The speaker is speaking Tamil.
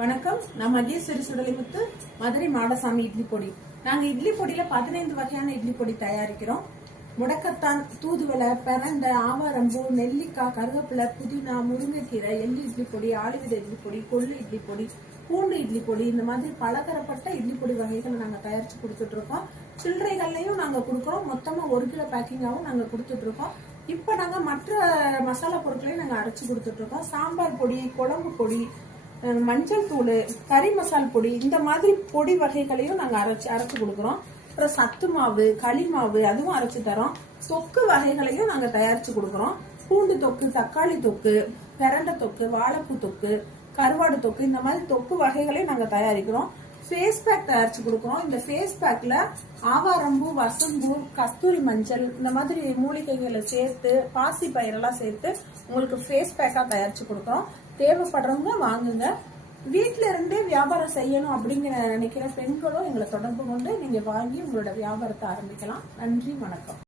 வணக்கம். நான் மகேஸ்வரி சுடலிமுத்து மதுரை மாடசாமி இட்லி பொடி. நாங்க இட்லி பொடியில பதினைந்து வகையான இட்லி பொடி தயாரிக்கிறோம். முடக்கத்தான் தூதுவளை பெரண்டை ஆவாரம்பு நெல்லிக்காய் கருவேப்பிலை புதினா முருங்கைக்கீரை எள்ளி இட்லி பொடி ஆளுவித இட்லி பொடி கொள்ளு இட்லி பொடி பூண்டு இட்லி பொடி இந்த மாதிரி பலதரப்பட்ட இட்லி பொடி வகைகளை நாங்க தயாரிச்சு கொடுத்துட்டு இருக்கோம் சில்லறைகள்லையும் நாங்க கொடுக்குறோம். மொத்தமா ஒரு கிலோ பேக்கிங்காகவும் நாங்க கொடுத்துட்டு இருக்கோம் இப்போ நாங்க மற்ற மசாலா பொருட்களையும் நாங்க அரைச்சு கொடுத்துட்டு இருக்கோம் சாம்பார் பொடி குழம்பு பொடி மஞ்சள் தூள் கறி மசால் பொடி இந்த மாதிரி பொடி வகைகளையும் நாங்கள் அரைச்சி அரைச்சு கொடுக்குறோம். அப்புறம் சத்து மாவு களி மாவு அதுவும் அரைச்சி தரோம். தொக்கு வகைகளையும் நாங்கள் தயாரித்து கொடுக்குறோம். பூண்டு தொக்கு தக்காளி தொக்கு பெரண்டை தொக்கு வாழைப்பூ தொக்கு கருவாடு தொக்கு இந்த மாதிரி தொக்கு வகைகளையும் நாங்கள் தயாரிக்கிறோம். ஃபேஸ் பேக் தயாரித்து கொடுக்குறோம். இந்த ஃபேஸ் பேக்கில் ஆவாரம்பூ வசம்பூ கஸ்தூரி மஞ்சள் இந்த மாதிரி மூலிகைகளை சேர்த்து பாசி பயிரெல்லாம் சேர்த்து உங்களுக்கு ஃபேஸ் பேக்காக தயாரித்து கொடுக்குறோம். தேவைப்படுறவங்க வாங்குங்க. வீட்டில இருந்தே வியாபாரம் செய்யணும் அப்படிங்கிற நினைக்கிற பெண்களும் எங்களை தொடர்பு கொண்டு நீங்க வாங்கி உங்களோட வியாபாரத்தை ஆரம்பிக்கலாம். நன்றி வணக்கம்.